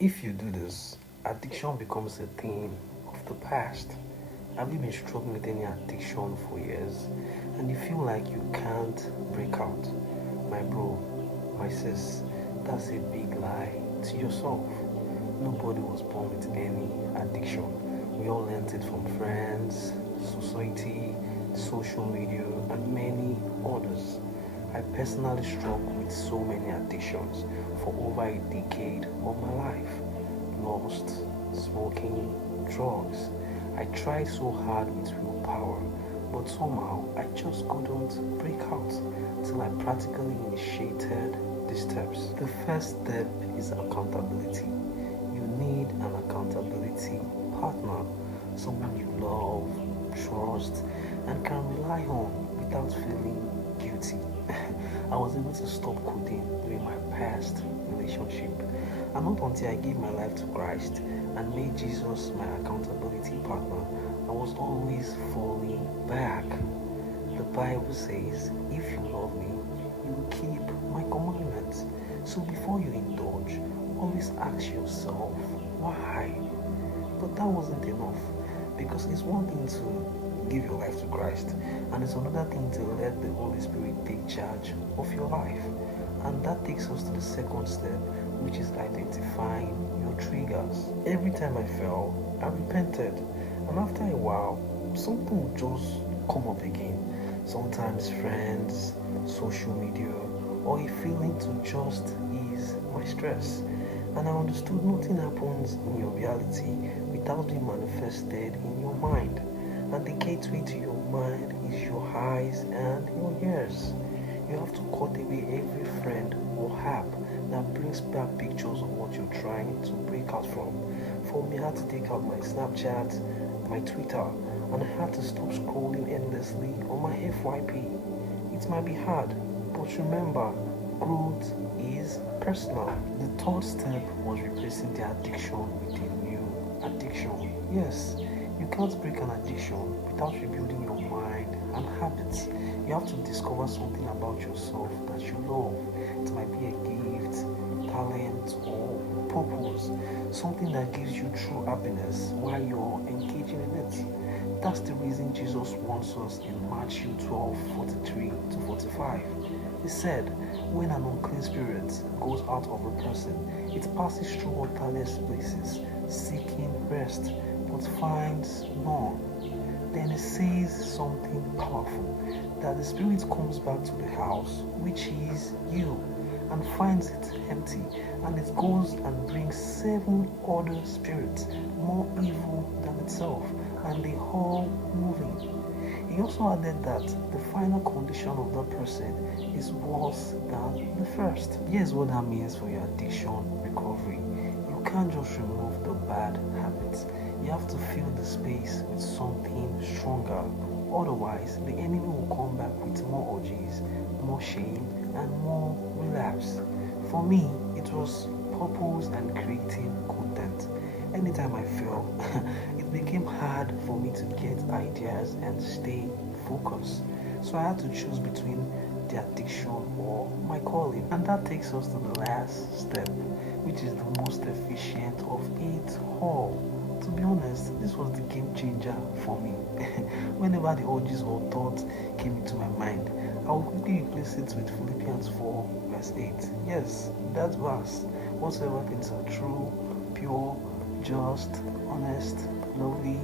If you do this, addiction becomes a thing of the past. Have you been struggling with any addiction for years and you feel like you can't break out? My bro, my sis, that's a big lie to yourself. Nobody was born with any addiction. We all learned it from friends, society, social media, and many others. I personally struggled with so many addictions for over a decade of my life. Lost, smoking, drugs. I tried so hard with willpower, but somehow I just couldn't break out till I practically initiated the steps. The first step is accountability. You need an accountability partner, someone you love, trust, and can rely on without feeling guilty. I was able to stop coding during my past relationship, and not until I gave my life to Christ and made Jesus my accountability partner, I was always falling back. The Bible says, if you love me, you will keep my commandments. So before you indulge, always ask yourself, why? But that wasn't enough, because it's one thing to give your life to Christ, and it's another thing to let the Holy Spirit take charge of your life. And that takes us to the second step, which is identifying your triggers. Every time I fell, I repented, and after a while, something would just come up again. Sometimes friends, social media, or a feeling to just ease my stress. And I understood nothing happens in your reality without being manifested in your mind. And the gateway to your mind is your eyes and your ears. You have to cut away every friend or app that brings back pictures of what you're trying to break out from. For me, I had to take out my Snapchat, my Twitter, and I had to stop scrolling endlessly on my FYP. It might be hard, but remember, growth is personal. The third step was replacing the addiction with a new addiction. Yes, you can't break an addiction without rebuilding your mind and habits. You have to discover something about yourself that you love. It might be a gift, talent, or purpose. Something that gives you true happiness while you're engaging in it. That's the reason Jesus wants us in Matthew 12:43 to 45. He said, when an unclean spirit goes out of a person, it passes through waterless places, seeking rest, but finds none. Then he says something powerful, that the spirit comes back to the house, which is you, and finds it empty, and it goes and brings 7 other spirits, more evil than itself, and they all moving. He also added that the final condition of that person is worse than the first. Here's what that means for your addiction recovery. You can't just remove the bad habits. You have to fill the space with something stronger. Otherwise, the enemy will come back with more urges, more shame, and more relapse. For me, it was purpose and creating content. Anytime I fell, it became hard for me to get ideas and stay focused. So I had to choose between the addiction or my calling. And that takes us to the last step, which is the most efficient of it all. To be honest, this was the game changer for me. Whenever the urges or thoughts came into my mind, I would quickly replace it with Philippians 4 verse 8. Yes, that verse. Whatsoever things are true, pure, just, honest, lovely,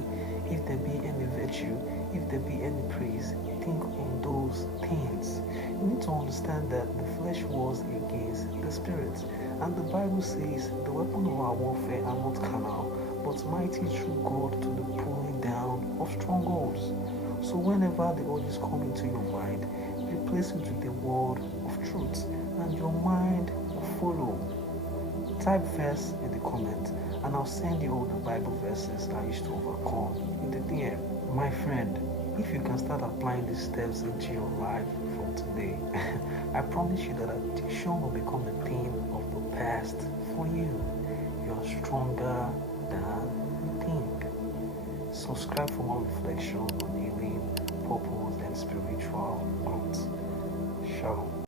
if there be any virtue, if there be any praise, think on those things. You need to understand that the flesh wars against the spirit. And the Bible says the weapon of our warfare are not carnal, but mighty through God to the pulling down of strongholds. So whenever the urges come into your mind, replace it with the word of truth, and your mind will follow. Type verse in the comment, and I'll send you all the Bible verses I used to overcome in the DM. My friend, if you can start applying these steps into your life from today, I promise you that addiction will become a thing of the past for you. You are stronger than you think. Subscribe for more reflection on healing, purpose, and spiritual growth. Shalom.